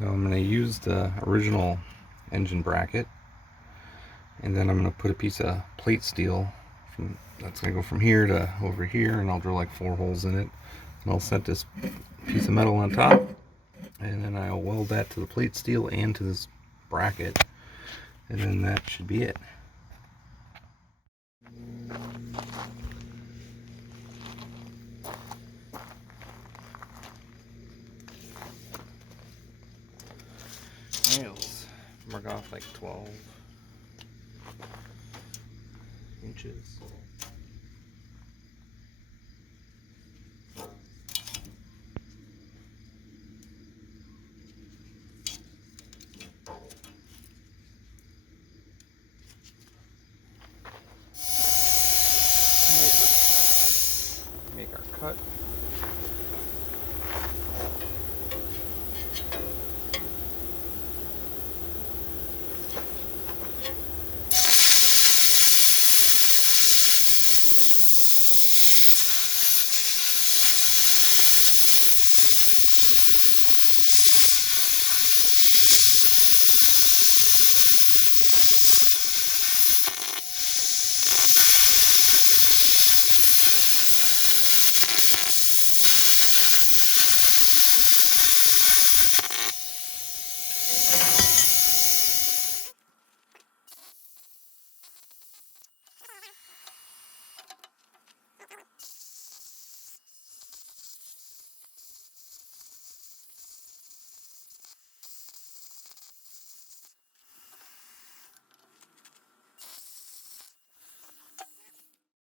So I'm going to use the original engine bracket, and then I'm going to put a piece of plate steel that's going to go from here to over here, and I'll drill like 4 holes in it, and I'll set this piece of metal on top, and then I'll weld that to the plate steel and to this bracket, and then that should be it. Nails mark off like 12 inches. Let's make our cut.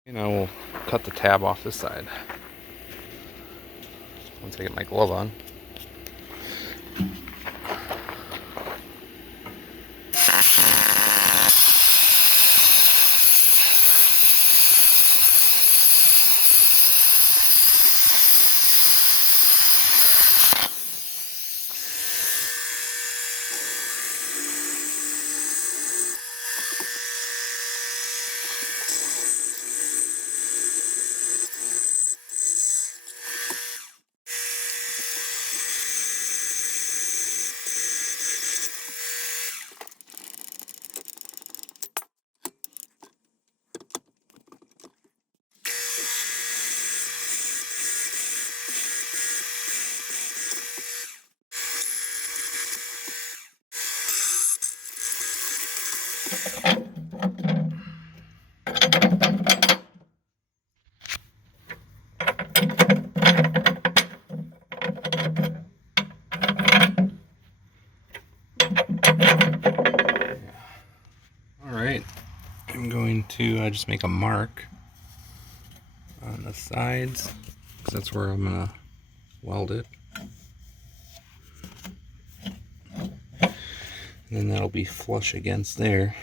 And I will cut the tab off this side once I get my glove on. Alright, I'm going to just make a mark on the sides, because that's where I'm going to weld it. And then that'll be flush against there.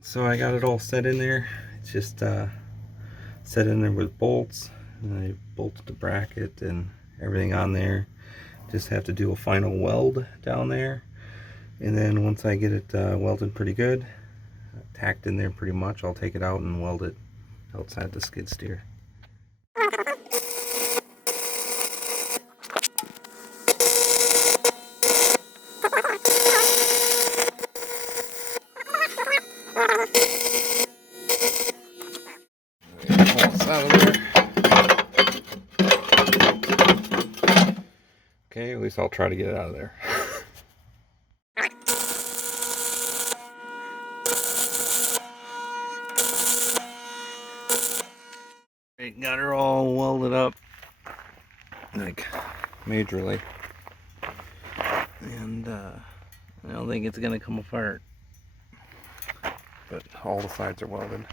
So I got it all set in there. It's just set in there with bolts, and I bolted the bracket and everything on there. Just have to do a final weld down there, and then once I get it welded pretty good, tacked in there pretty much, I'll take it out and weld it outside the skid steer. least I'll try to get it out of there. Got her all welded up, like majorly, and I don't think it's gonna come apart, but all the sides are welded.